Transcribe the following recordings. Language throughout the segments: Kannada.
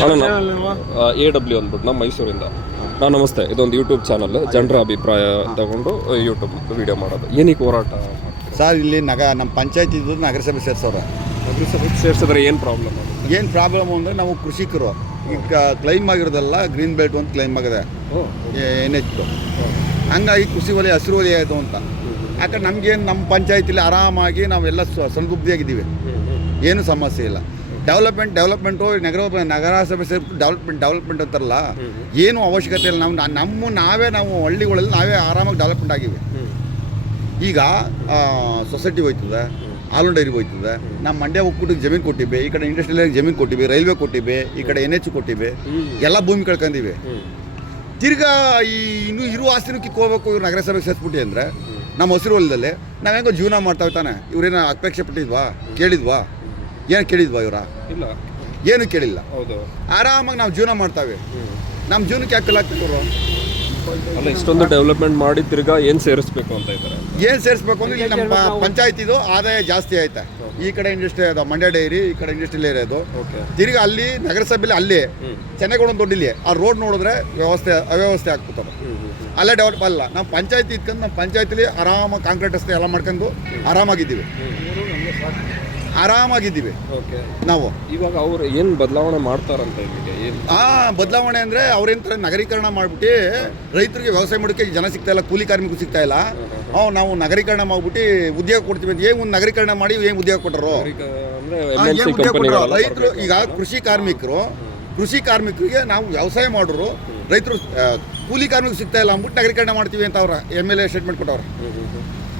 AW ಅಂದ್ಬಿಟ್ಟು ನಮ್ಮ ಮೈಸೂರಿಂದ. ನಾನು ನಮಸ್ತೆ, ಇದೊಂದು ಯೂಟ್ಯೂಬ್ ಚಾನಲ್, ಜನರ ಅಭಿಪ್ರಾಯ ತಗೊಂಡು ಯೂಟ್ಯೂಬ್ ವಿಡಿಯೋ ಮಾಡೋದು. ಏನಕ್ಕೆ ಹೋರಾಟ ಸರ್? ಇಲ್ಲಿ ನಮ್ಮ ಪಂಚಾಯತ್ ಇದ್ದು ನಗರಸಭೆ ಸೇರಿಸೋರು. ನಗರಸಭೆ ಸೇರಿಸಿದ್ರೆ ಏನು ಪ್ರಾಬ್ಲಮ್? ಏನು ಪ್ರಾಬ್ಲಮ್ ಅಂದರೆ ನಾವು ಕೃಷಿಕರು ಈಗ ಕ್ಲೈಮ್ ಆಗಿರೋದಲ್ಲ, ಗ್ರೀನ್ ಬೆಲ್ಟ್ ಅಂತ ಕ್ಲೈಮ್ ಆಗಿದೆ NH. ಹಂಗಾಗಿ ಕೃಷಿ ವಲಯ ಹಸಿರು ವಲಯ ಆಯಿತು ಅಂತ. ಯಾಕಂದ್ರೆ ನಮಗೇನು ನಮ್ಮ ಪಂಚಾಯತಿಲಿ ಆರಾಮಾಗಿ ನಾವೆಲ್ಲ ಸಮೃದ್ಧಿಯಾಗಿದ್ದೀವಿ, ಏನೂ ಸಮಸ್ಯೆ ಇಲ್ಲ. ಡೆವಲಪ್ಮೆಂಟು ನಗರಸಭೆ ಸೇರಿ ಡೆವಲಪ್ಮೆಂಟ್ ಅಂತಾರಲ್ಲ, ಏನೂ ಅವಶ್ಯಕತೆ ಇಲ್ಲ. ನಾವು ಹಳ್ಳಿಗಳಲ್ಲಿ ನಾವೇ ಆರಾಮಾಗಿ ಡೆವಲಪ್ಮೆಂಟ್ ಆಗಿವೆ. ಈಗ ಸೊಸೈಟಿ ಹೋಯ್ತದೆ, ಹಾಲು ಡೈರಿ ಹೋಯ್ತದೆ, ನಮ್ಮ ಮಂಡ್ಯ ಒಕ್ಕೂಟಕ್ಕೆ ಜಮೀನು ಕೊಟ್ಟಿವೆ, ಈ ಕಡೆ ಇಂಡಸ್ಟ್ರಿಯಲ್ ಜಮೀನು ಕೊಟ್ಟಿವೆ, ರೈಲ್ವೆ ಕೊಟ್ಟಿವೆ, ಈ ಕಡೆ NH ಕೊಟ್ಟಿವೆ, ಎಲ್ಲ ಭೂಮಿ ಕಳ್ಕೊಂಡಿವೆ. ತಿರ್ಗಾ ಇನ್ನೂ ಇರುವ ಆಸ್ತಿನೂ ಕಿಕ್ಕೋಬೇಕು ಇವ್ರು ನಗರಸಭೆಗೆ ಸೇರಿಸ್ಬಿಟ್ಟು ಅಂದರೆ ನಮ್ಮ ಹಸಿರು ಹೊಲದಲ್ಲಿ ನಾವು ಹೆಂಗೋ ಜೀವನ ಮಾಡ್ತಾವೆ ತಾನೆ. ಇವ್ರೇನೋ ಅಪೇಕ್ಷೆ ಪಟ್ಟಿದ್ವಾ, ಕೇಳಿದ್ವಾ? ಏನು ಕೇಳಿದ್ವಾ ಇವರ? ಇಲ್ಲ, ಏನು ಕೇಳಿಲ್ಲ. ಹೌದು, ಆರಾಮಾಗಿ ನಾವು ಜೀವನ ಮಾಡ್ತಾವೆ. ನಮ್ಮ ಜೀವನಕ್ಕೆ ಯಾಕೆ ಕಲ್ಲಾಗ್ತದೆ ಇವರು? ಅಲ್ಲ, ಇಷ್ಟೊಂದು ಡೆವಲಪ್ಮೆಂಟ್ ಮಾಡಿ ತಿರ್ಗಾ ಏನು ಸೇರಿಸ್ಬೇಕು ಅಂತ ಇದ್ದಾರೆ. ಏನು ಸೇರಿಸ್ಬೇಕು ಅಂದರೆ ಇಲ್ಲಿ ನಮ್ಮ ಪಂಚಾಯತಿದು ಆದಾಯ ಜಾಸ್ತಿ ಆಯ್ತಾ. ಈ ಕಡೆ ಇಂಡಸ್ಟ್ರಿ ಅದು ಮಂಡ್ಯ ಡೈರಿ, ಈ ಕಡೆ ಇಂಡಸ್ಟ್ರಿಯಲ್ ಏರಿಯಾ ಅದು. ತಿರ್ಗಿ ಅಲ್ಲಿ ನಗರಸಭೆಯಲ್ಲಿ ಅಲ್ಲಿ ಚೆನ್ನಾಗಿ ಒಂದು ದೊಡ್ಡಿಲ್ಲಿ ಆ ರೋಡ್ ನೋಡಿದ್ರೆ ಅವ್ಯವಸ್ಥೆ ಆಗ್ಬಿಡ್ತದೆ. ಅಲ್ಲೇ ಡೆವಲಪ್ ಅಲ್ಲ. ನಾವು ಪಂಚಾಯತಿ ಇಟ್ಕೊಂಡು ನಮ್ಮ ಪಂಚಾಯತಿಲಿ ಆರಾಮಾಗಿ ಕಾಂಕ್ರೀಟ್ ರಸ್ತೆ ಎಲ್ಲ ಮಾಡ್ಕೊಂಡು ಆರಾಮಾಗಿದ್ದೀವಿ. ನಾವು ಇವಾಗ ಅವ್ರು ಏನು ಬದಲಾವಣೆ ಮಾಡ್ತಾರಂತ ಇಲ್ಲಿಗೆ ಏನು ಬದಲಾವಣೆ ಅಂದರೆ ಅವ್ರೇನು ನಗರೀಕರಣ ಮಾಡಿಬಿಟ್ಟು ರೈತರಿಗೆ ವ್ಯವಸಾಯ ಮಾಡೋಕ್ಕೆ ಜನ ಸಿಗ್ತಾ ಇಲ್ಲ, ಕೂಲಿ ಕಾರ್ಮಿಕರು ಸಿಗ್ತಾ ಇಲ್ಲ. ನಾವು ನಗರೀಕರಣ ಮಾಡ್ಬಿಟ್ಟು ಉದ್ಯೋಗ ಕೊಡ್ತೀವಿ ಅಂತ ಏನು ನಗರೀಕರಣ ಮಾಡಿ ಏನು ಉದ್ಯೋಗ ಕೊಟ್ಟರು? ರೈತರು ಈಗ ಕೃಷಿ ಕಾರ್ಮಿಕರಿಗೆ ನಾವು ವ್ಯವಸಾಯ ಮಾಡೋರು, ರೈತರು ಕೂಲಿ ಕಾರ್ಮಿಕರು ಸಿಗ್ತಾ ಇಲ್ಲ ಅಂದ್ಬಿಟ್ಟು ನಗರೀಕರಣ ಮಾಡ್ತೀವಿ ಅಂತ ಅವ್ರ MLA ಸ್ಟೇಟ್ಮೆಂಟ್ ಕೊಟ್ಟವ್ರೆ.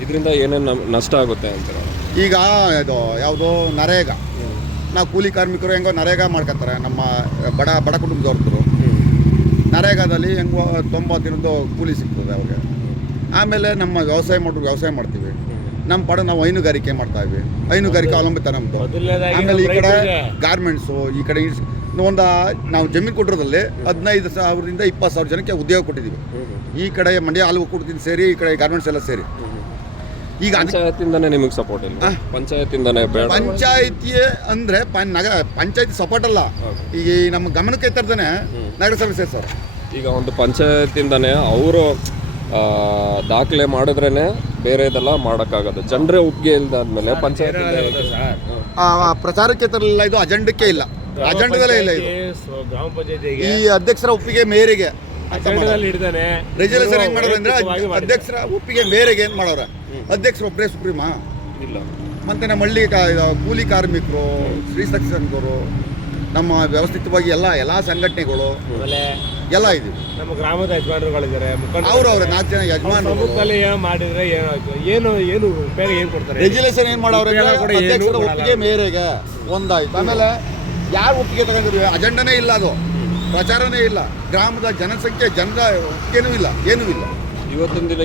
ಇದರಿಂದ ಏನೇನು ನಷ್ಟ ಆಗುತ್ತೆ ಅಂತಾರೆ? ಈಗ ಇದು ಯಾವುದು ನರೇಗಾ, ನಾವು ಕೂಲಿ ಕಾರ್ಮಿಕರು ಹೆಂಗೋ ನರೇಗಾ ಮಾಡ್ಕೊತಾರೆ. ನಮ್ಮ ಬಡ ಕುಟುಂಬದವ್ರದ್ದು ನರೇಗಾದಲ್ಲಿ ಹೆಂಗೋ 90 ದಿನದ್ದು ಕೂಲಿ ಸಿಗ್ತದೆ ಅವ್ರಿಗೆ. ಆಮೇಲೆ ನಮ್ಮ ವ್ಯವಸಾಯ ಮಾಡ್ತೀವಿ. ನಮ್ಮ ಪಡ ನಾವು ಹೈನುಗಾರಿಕೆ ಮಾಡ್ತಾಯಿದ್ವಿ, ಹೈನುಗಾರಿಕೆ ಅವಲಂಬಿತ ನಮ್ಮದು. ಆಮೇಲೆ ಈ ಕಡೆ ಗಾರ್ಮೆಂಟ್ಸು, ಈ ಕಡೆ ನಾವು ಜಮೀನು ಕೊಟ್ಟಿರೋದಲ್ಲಿ 15,000ರಿಂದ 20,000 ಜನಕ್ಕೆ ಉದ್ಯೋಗ ಕೊಟ್ಟಿದ್ದೀವಿ. ಈ ಕಡೆ ಮಂಡ್ಯ ಹಾಲು ಒಕ್ಕೂಟದಿಂದ ಸೇರಿ, ಈ ಕಡೆ ಗಾರ್ಮೆಂಟ್ಸ್ ಎಲ್ಲ ಸೇರಿ. ಈಗ ಪಂಚಾಯತಿಂದನೇ ನಿಮಗೆ ಸಪೋರ್ಟ್ ಇಲ್ಲ? ಪಂಚಾಯತಿಂದನೇ ಪಂಚಾಯತಿ ಅಂದರೆ ಪಂಚಾಯತಿ ಸಪೋರ್ಟ್ ಅಲ್ಲ, ಈಗ ನಮ್ಮ ಗಮನಕ್ಕೆ ತರ್ತಾನೆ ನಗರಸಭೆ ಸೇರಿಸೋರು. ಈಗ ಒಂದು ಪಂಚಾಯತಿಂದನೇ ಅವರು ದಾಖಲೆ ಮಾಡಿದ್ರೇ ಬೇರೆದೆಲ್ಲ ಮಾಡೋಕ್ಕಾಗೋದು. ಜನರೇ ಒಪ್ಪಿಗೆ ಇಲ್ದಾದ್ಮೇಲೆ ಪಂಚಾಯತ್ ಪ್ರಚಾರಕ್ಕೆ ತರಲಿಲ್ಲ, ಇದು ಅಜೆಂಡಕ್ಕೆ ಇಲ್ಲ, ಅಜೆಂಡದಲ್ಲೇ ಇಲ್ಲ ಇದು. ಈ ಅಧ್ಯಕ್ಷರ ಒಪ್ಪಿಗೆ ಮೇರೆಗೆ ರೆಜಲ್ಯೂಷನ್ ಹೆಂಗ್ ಮಾಡೋರು ಅಂದ್ರೆ ಅಧ್ಯಕ್ಷರ ಒಪ್ಪಿಗೆ ಮೇರೆಗೆ ಏನು ಮಾಡೋರ? ಅಧ್ಯಕ್ಷರು ಒಬ್ಬರೇ ಸುಪ್ರೀಮಾ ಇಲ್ಲ. ಮತ್ತೆ ನಮ್ಮ ಹಳ್ಳಿ ಕೂಲಿ ಕಾರ್ಮಿಕರು, ಸ್ತ್ರೀ ಶಕ್ತಿ ಸಂಘರು, ನಮ್ಮ ವ್ಯವಸ್ಥಿತವಾಗಿ ಎಲ್ಲ ಸಂಘಟನೆಗಳು ಎಲ್ಲ ಇದೀವಿ. ನಮ್ಮ ಗ್ರಾಮದ ಯಜಮಾನರುಗಳಿದ್ದಾರೆ, ಅವ್ರವ್ರೆ 4 ಜನ ಯಜಮಾನರು ಮಾಡಿದ್ರೆ ಏನು ಉಪಯೋಗ ಏನು ಕೊಡ್ತಾರೆ? ರೆಜಲ್ಯೂಷನ್ ಏನು ಮಾಡೋರು? ಅಧ್ಯಕ್ಷರ ಒಪ್ಪಿಗೆ ಮೇರೆಗೆ ಒಂದಾಯ್ತು. ಆಮೇಲೆ ಯಾರು ಒಪ್ಪಿಗೆ ತಗೊಂಡಿರು? ಅಜೆಂಡನೇ ಇಲ್ಲ, ಅದು ಪ್ರಚಾರನೇ ಇಲ್ಲ, ಗ್ರಾಮದ ಜನಸಂಖ್ಯೆ ಜನರ ಒಪ್ಪಿಗೆನೂ ಇಲ್ಲ, ಏನೂ ಇಲ್ಲ. ಇವತ್ತಿನ ದಿನ